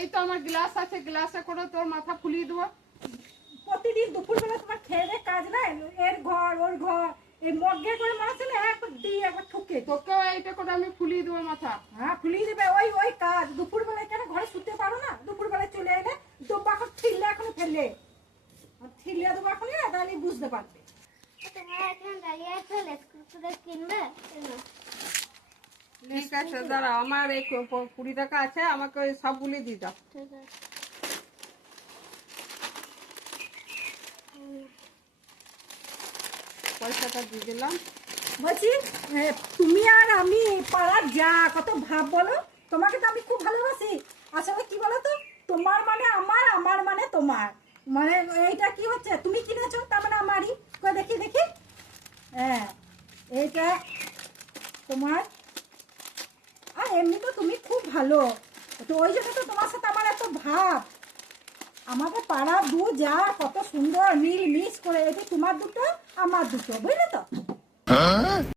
এই তো আমার গ্লাস আছে, গ্লাসে করে তোর মাথা ফুলিয়ে দেবো। প্রতিদিন দুপুরবেলা তোমার খেয়ে কাজ নাই, এর ঘর ওর ঘর, এই মগ্গে করে মারছে না একবার দিয়ে একবার ঠুকে। তোকেও এইটা করে আমি ফুলিয়ে দেবো মাথা। হ্যাঁ ফুলিয়ে দেবে, ওই ওই কাজ। দুপুরবেলায় কেন ঘরে শুতে পারো না? দুপুরবেলায় চলে এলে ডোবা এখন ঠিললে এখনো ফেললে ঠিলিয়ে দেবো এখন, তাহলে বুঝতে পারবে। তোমরা এখানে দাঁড়িয়ে আছো, লেসকুটে কিনবে? ঠিক আছে দাঁড়া, আমার এই 20 টাকা আছে, আমাকে ওই সবগুলি দিয়ে দাও। ঠিক আছে। পয়সাটা দিয়ে দিলাম। বলছি তুমি আর আমি পাড়ার যা কত ভাব বলো, তোমাকে তো আমি খুব ভালোবাসি। আসলে কি বলো তো, তোমার মানে আমার, আমার মানে তোমার, মানে এইটা কি হচ্ছে, তুমি কিনেছো তার মানে আমারই। কই দেখি দেখি, হ্যাঁ এইটা তোমার। আর এমনি তো তুমি খুব ভালো, তো ওই জন্য তো তোমার সাথে আমার এত ভাব। আমাদের পাড়ার দু যা কত সুন্দর মিল মিস করে, এটি তোমার দুটো আমার দুটো, বুঝলে তো।